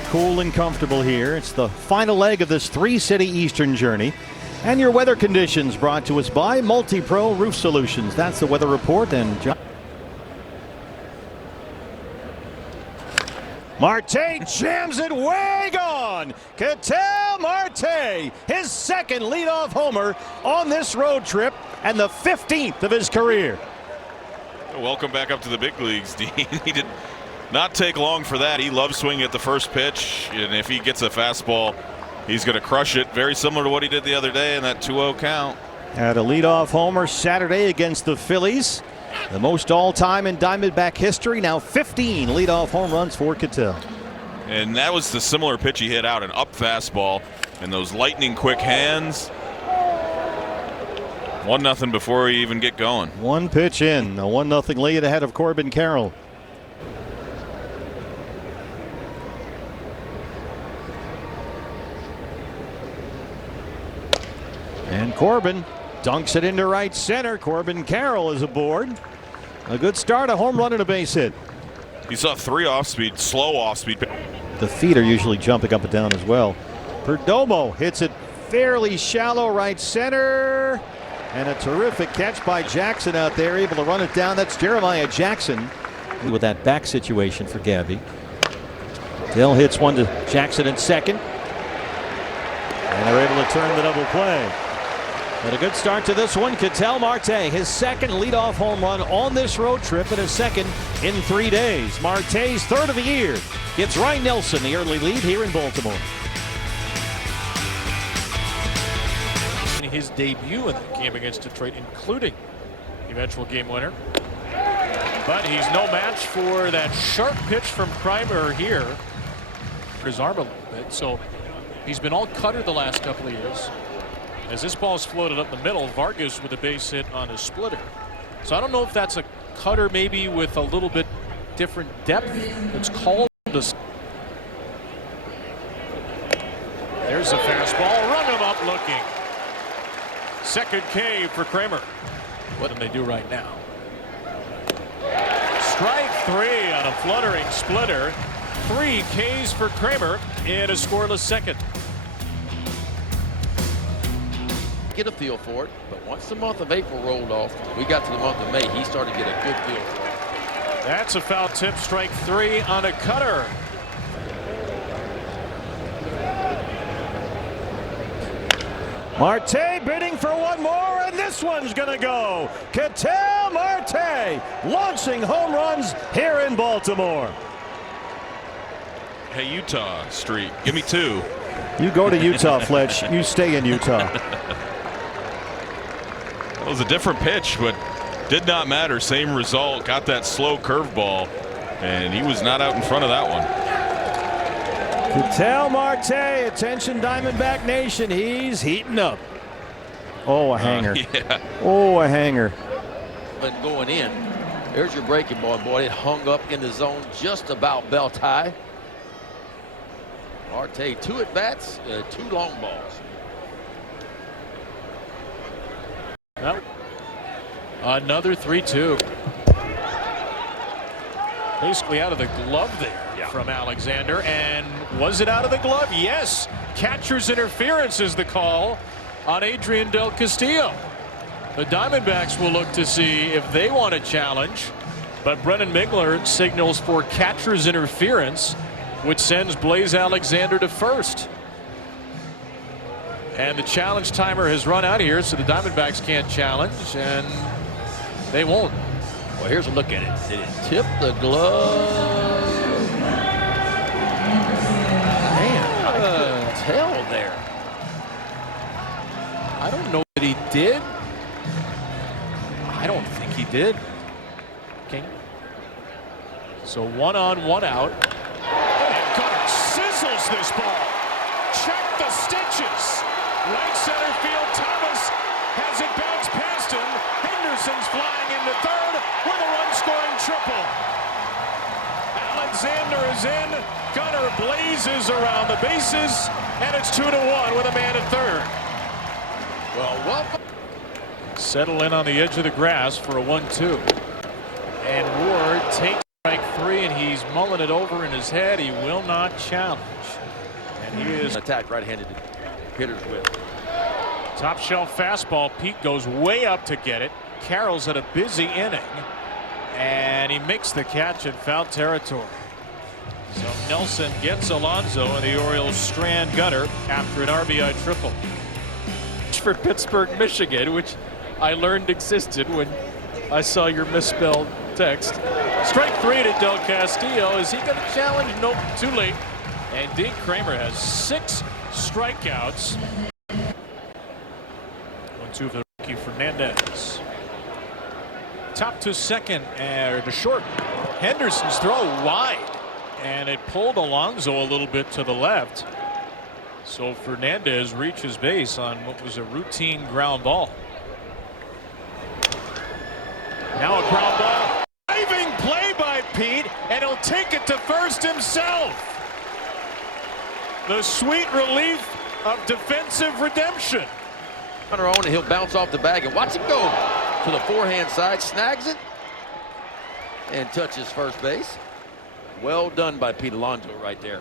very cool and comfortable here. It's the final leg of this three-city Eastern journey. And your weather conditions brought to us by Multi-Pro Roof Solutions. That's the weather report. And Marte jams it way gone. Ketel Marte, his second leadoff homer on this road trip and the 15th of his career. Welcome back up to the big leagues, Dean. He did not take long for that. He loves swinging at the first pitch, and if he gets a fastball, he's going to crush it. Very similar to what he did the other day in that 2-0 count. Had a leadoff homer Saturday against the Phillies. The most all-time in Diamondback history. Now 15 leadoff home runs for Ketel. And that was the similar pitch he hit out, an up fastball, and those lightning quick hands. 1-0 before we even get going. One pitch in, a 1-0 lead ahead of Corbin Carroll. And Corbin dunks it into right center. Corbin Carroll is aboard. A good start, a home run and a base hit. You saw 3 off-speed, slow off-speed. The feet are usually jumping up and down as well. Perdomo hits it fairly shallow right center. And a terrific catch by Jackson out there, able to run it down. That's Jeremiah Jackson with that back situation for Gabby. Dell hits one to Jackson in second. And they're able to turn the double play. But a good start to this one. Ketel Marte, his second leadoff home run on this road trip and his second in 3 days. Marte's third of the year gives Ryan Nelson the early lead here in Baltimore. His debut in the game against Detroit, including the eventual game winner. But he's no match for that sharp pitch from Kreimer here. His arm a little bit, so he's been all cutter the last couple of years. As this ball's floated up the middle, Vargas with a base hit on his splitter. So I don't know if that's a cutter maybe with a little bit different depth. It's called a... There's a fastball, run him up looking. Second K for Kreimer. What do they do right now? Strike 3 on a fluttering splitter. 3 Ks for Kreimer in a scoreless second. Get a feel for it, but once the month of April rolled off, we got to the month of May, he started to get a good feel for it. That's a foul tip, strike 3 on a cutter. Marte bidding for one more, and this one's gonna go. Ketel Marte launching home runs here in Baltimore. Hey, Utah Street, give me 2. You go to Utah, Fletch. You stay in Utah. That was a different pitch, but did not matter. Same result. Got that slow curveball, and he was not out in front of that one. Ketel Marte, attention Diamondback Nation, he's heating up. Oh, a hanger. Yeah. Oh, a hanger. But going in, there's your breaking ball, boy. It hung up in the zone just about belt high. Marte, 2 at-bats, 2 long balls. Well, another 3-2. Basically out of the glove there from Alexander. And was it out of the glove? Yes. Catcher's interference is the call on Adrian Del Castillo. The Diamondbacks will look to see if they want a challenge. But Brennan Migler signals for catcher's interference, which sends Blaze Alexander to first. And the challenge timer has run out here, so the Diamondbacks can't challenge, and they won't. Well, here's a look at it. Did it tip the glove? Man, I couldn't tell there. I don't know that he did. I don't think he did. King. So 1 on, 1 out. And Gunnar sizzles this ball. Check the stitches. Right center field, Thomas has it bounce past him. Henderson's flying into third with a run-scoring triple. Alexander is in. Gunnar blazes around the bases, and it's 2-1 with a man at third. Well, welcome. Settle in on the edge of the grass for a 1-2. And Ward takes strike 3, and he's mulling it over in his head. He will not challenge. And he is attack right-handed hitters with. top shelf fastball. Pete goes way up to get it. Carroll's had a busy inning. And he makes the catch in foul territory. So Nelson gets Alonso, and the Orioles strand Gunnar after an RBI triple. For Pittsburgh, Michigan, which I learned existed when I saw your misspelled text. Strike 3 to Del Castillo. Is he going to challenge? Nope, too late. And Dean Kramer has 6 strikeouts. 1-2 for the rookie Fernandez. Top to second and to short. Henderson's throw wide, and it pulled Alonso a little bit to the left. So Fernandez reaches base on what was a routine ground ball. Now a ground ball. Diving play by Pete, and he'll take it to first himself. The sweet relief of defensive redemption. On her own, and he'll bounce off the bag, and watch him go to the forehand side, snags it, and touches first base. Well done by Pete Alonso right there.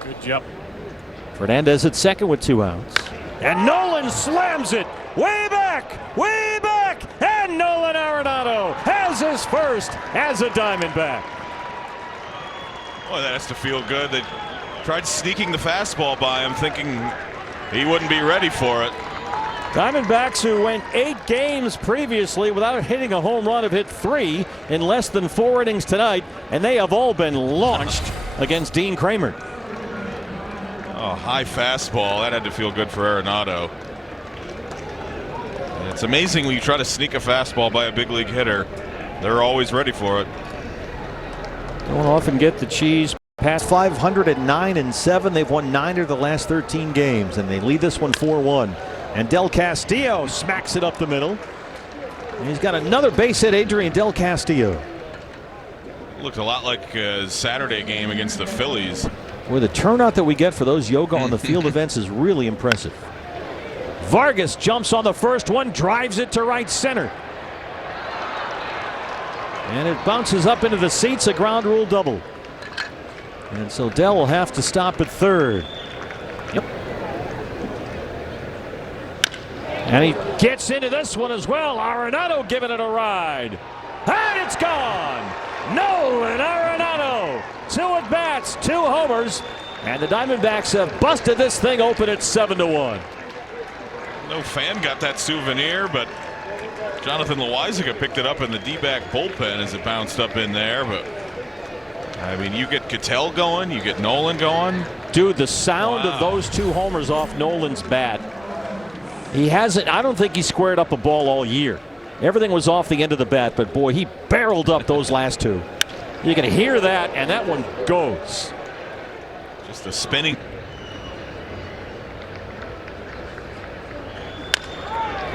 Good job. Fernandez at second with 2 outs. And Nolan slams it way back, and Nolan Arenado has his first as a Diamondback. Boy, that has to feel good. They tried sneaking the fastball by him, thinking he wouldn't be ready for it. Diamondbacks, who went 8 games previously without hitting a home run, have hit 3 in less than 4 innings tonight, and they have all been launched against Dean Kramer. Oh, high fastball. That had to feel good for Arenado. And it's amazing when you try to sneak a fastball by a big league hitter. They're always ready for it. Don't often get the cheese. Past 509-7. They've won 9 of the last 13 games, and they lead this one 4-1. And Del Castillo smacks it up the middle. And he's got another base hit, Adrian Del Castillo. Looked a lot like a Saturday game against the Phillies. Where the turnout that we get for those yoga on the field events is really impressive. Vargas jumps on the first one, drives it to right center. And it bounces up into the seats, a ground rule double. And so Dell will have to stop at third. Yep. And he gets into this one as well. Arenado giving it a ride. And it's gone. Nolan Arenado. 2 at bats, 2 homers. And the Diamondbacks have busted this thing open at 7-1. No fan got that souvenir, but Jonathan Loizaga picked it up in the D-back bullpen as it bounced up in there. But I mean, you get Cattell going, you get Nolan going. Dude, the sound of those 2 homers off Nolan's bat. He hasn't, I don't think he squared up a ball all year. Everything was off the end of the bat, but boy, he barreled up those last 2. You can hear that, and that one goes. Just a spinning.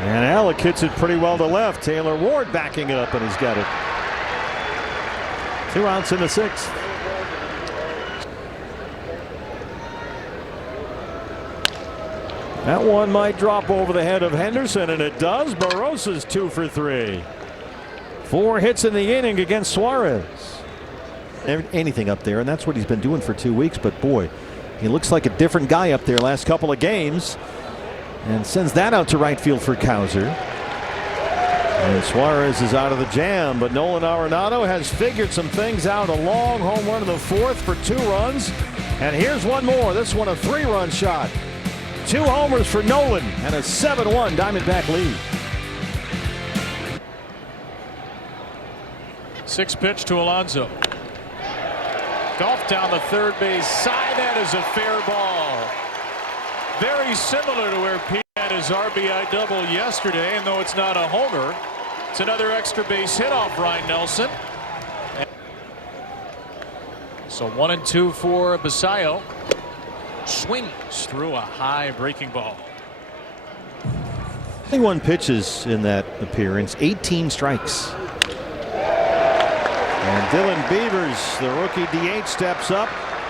And Alec hits it pretty well to left. Taylor Ward backing it up, and he's got it. 2 outs in the 6th. That one might drop over the head of Henderson, and it does. Barosa's 2 for 3. 4 hits in the inning against Suarez. Anything up there, and that's what he's been doing for 2 weeks. But boy, he looks like a different guy up there last couple of games. And sends that out to right field for Cowser. And Suarez is out of the jam, but Nolan Arenado has figured some things out. A long home run in the 4th for 2 runs. And here's one more. This one a 3-run shot. 2 homers for Nolan and a 7-1 Diamondback lead. 6 pitch to Alonso. Golf down the third base side. That is a fair ball. Very similar to where Pete had his RBI double yesterday, and though it's not a homer, it's another extra base hit off Ryan Nelson. So 1-2 for Basayo. Swings through a high breaking ball. 21 pitches in that appearance, 18 strikes. And Dylan Beavers, the rookie DH, steps up.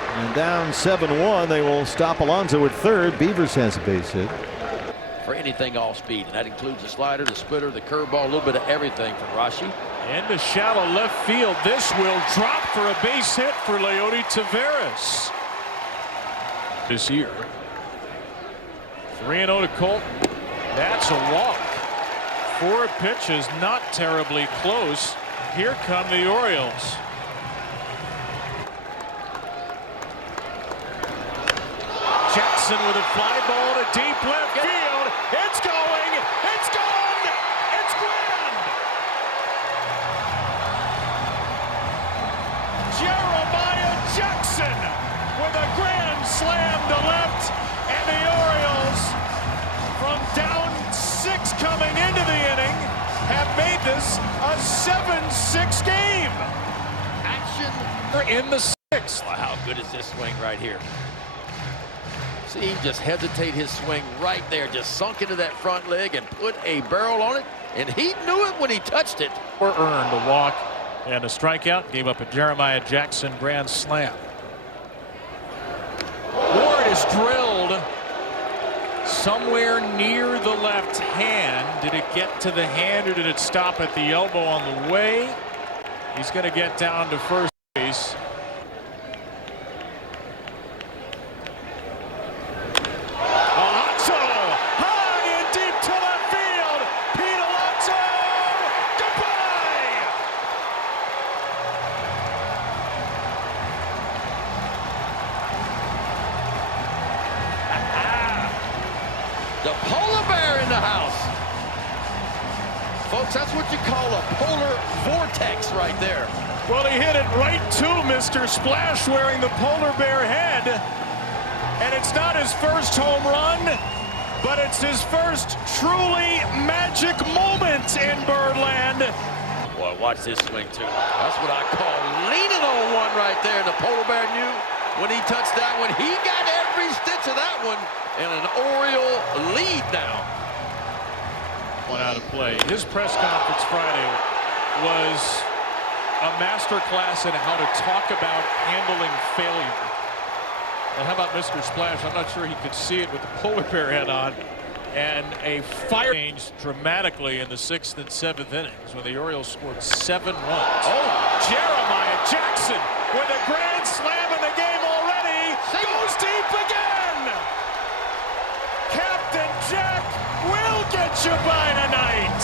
And down 7-1, they will stop Alonso at third. Beavers has a base hit. for anything off speed, and that includes the slider, the splitter, the curveball, a little bit of everything from Rashi. Into shallow left field. This will drop for a base hit for Leody Taveras this year. 3-0 to Colton. That's a walk. 4 pitches, not terribly close. Here come the Orioles. Jackson with a fly ball to deep left field. It's going. It's gone. It's grand. Jeremiah Jackson with a grand slam to left, and the Orioles, from down 6 coming into the inning, have made this a 7-6 game. Action in the 6th. Wow, how good is this swing right here? See him just hesitate his swing right there, just sunk into that front leg and put a barrel on it, and he knew it when he touched it. Or earned a walk and a strikeout, gave up a Jeremiah Jackson grand slam. Ward is drilled somewhere near the left hand. Did it get to the hand or did it stop at the elbow on the way? He's going to get down to first base. Alonso high and deep to left field. Pete Alonso, goodbye. The polar bear in the house. Folks, that's what you call a polar vortex right there. Well, he hit it right to Mr. Splash wearing the polar bear head. And it's not his first home run, but it's his first truly magic moment in Birdland. Boy, watch this swing, too. That's what I call leaning on one right there. And the polar bear knew when he touched that one. He got every stitch of that one. And an Oriole lead now. One out of play. His press conference Friday was a master class in how to talk about handling failure. And how about Mr. Splash? I'm not sure he could see it with the polar bear head on. And a fire changed dramatically in the 6th and 7th innings when the Orioles scored 7 runs. Oh, Jeremiah Jackson with a grand slam in the game already. Goes deep again. Captain Jack will get you by tonight.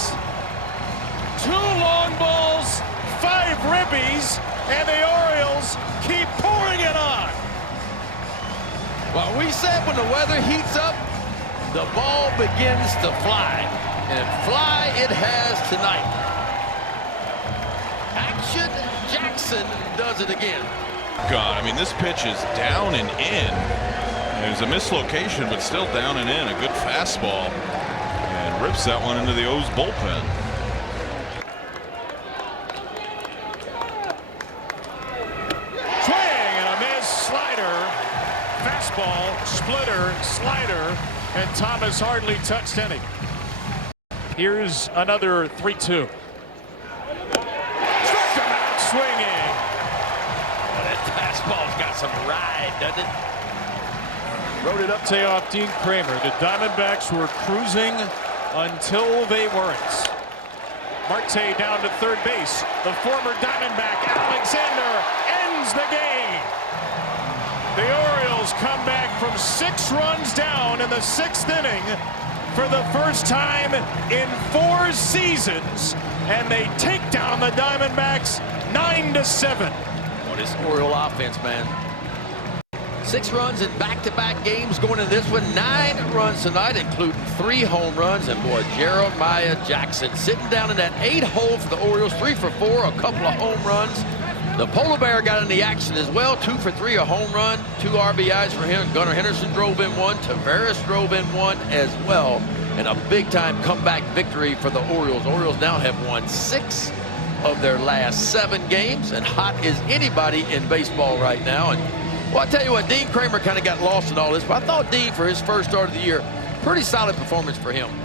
2 long balls, 5 ribbies, and the Orioles keep pouring it on. Well, we said when the weather heats up, the ball begins to fly. And fly it has tonight. Action Jackson does it again. God, I mean, this pitch is down and in. There's a mislocation, but still down and in. A good fastball. And rips that one into the O's bullpen. Swing and a miss, slider, fastball, splitter, slider, and Thomas hardly touched any. Here's another 3-2. Struck him out swinging. Well, that fastball's got some ride, doesn't it? Wrote it up to off Dean Kramer. The Diamondbacks were cruising until they weren't. Marte down to third base. The former Diamondback Alexander ends the game. The Orioles come back from 6 runs down in the 6th inning for the first time in 4 seasons, and they take down the Diamondbacks 9-7. Well, this Oriole offense, man. 6 runs in back-to-back games going into this one. 9 runs tonight, including 3 home runs. And boy, Jeremiah Jackson sitting down in that 8 hole for the Orioles. 3 for 4, a couple of home runs. The polar bear got in the action as well. 2 for 3, a home run, 2 RBIs for him. Gunnar Henderson drove in 1. Taveras drove in 1 as well. And a big-time comeback victory for the Orioles. Orioles now have won 6 of their last 7 games, and hot as anybody in baseball right now. And well, I tell you what, Dean Kramer kind of got lost in all this, but I thought Dean, for his first start of the year, pretty solid performance for him.